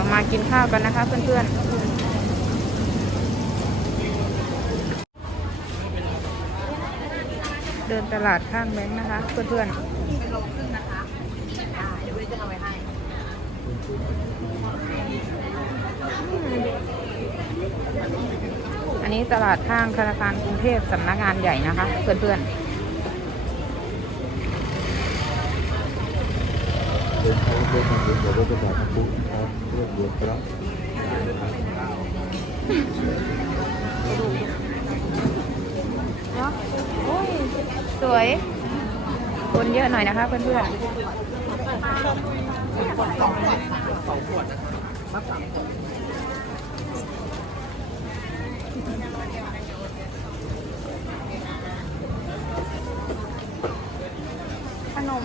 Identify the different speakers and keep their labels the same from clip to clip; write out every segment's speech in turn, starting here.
Speaker 1: ยวมากินข้าวกันนะคะเพื่อนๆ เดินตลาดข้างแบงค์นะคะ เพื่อนๆ
Speaker 2: เป็นโลครึ่งนะคะเดี๋ยวเวจะเอาไว้ให้
Speaker 1: อันนี้ตลาดข้างธนาคารกรุงเทพสำนักงานใหญ่นะคะ เพื่อนๆ
Speaker 3: เดินเขาเดินมาเดินเดี๋ยวรถจะแบบปุ๊บนะครับเรื่องเดือดครับ
Speaker 1: เนาะโอ้ยสวยคนเยอะหน่อยนะคะเพื่อนๆขนม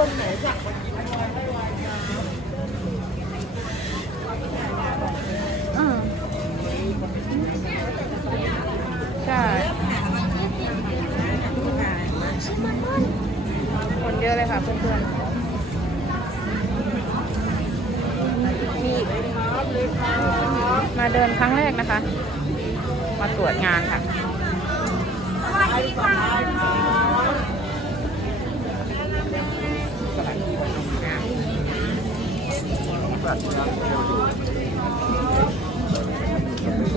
Speaker 1: อืมใช่คนเยอะเลยค่ะเพื่อนๆมาเดินครั้งแรกนะคะ มาตรวจงานค่ะ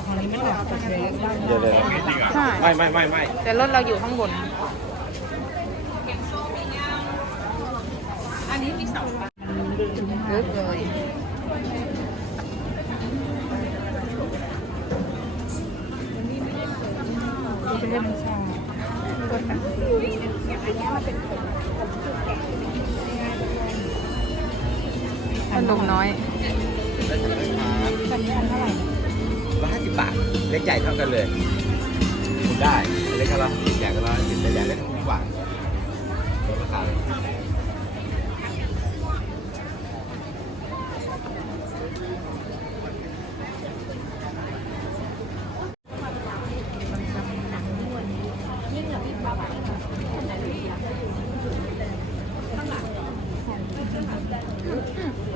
Speaker 3: วเดี๋ยว
Speaker 1: ใช่
Speaker 3: ไม่ไม่ไม่ไม่
Speaker 1: แต่รถเราอยู่ข้างบน
Speaker 2: อันนี้มีสองค่ะ
Speaker 1: เลยเป็นเรื่องชาขนมน้อย
Speaker 3: เล็กใหญ่เท่ากันเลยคุณได้อันเล็กก็ร้อยสิบใหญ่ก็ร้อยสิบแต่ใหญ่เล็กคุ้มกว่าลดราคาเ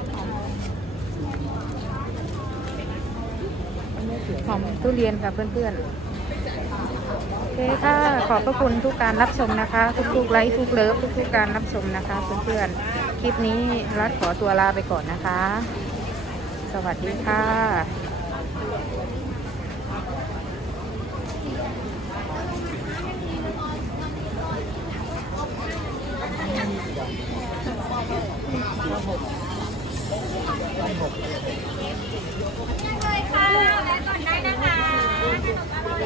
Speaker 3: ห
Speaker 1: อมทุเรียนค่ะเพื่อนๆโอเคค่ะขอบพระคุณทุกการรับชมนะคะ ทุกๆไลค์ทุกเลิฟทุกๆการรับชมนะคะเพื่อนๆคลิปนี้รัดขอตัวลาไปก่อนนะคะ สวัสดีค่ะ เลยค่ะแวะก่อนได้นะคะขนมอร่อย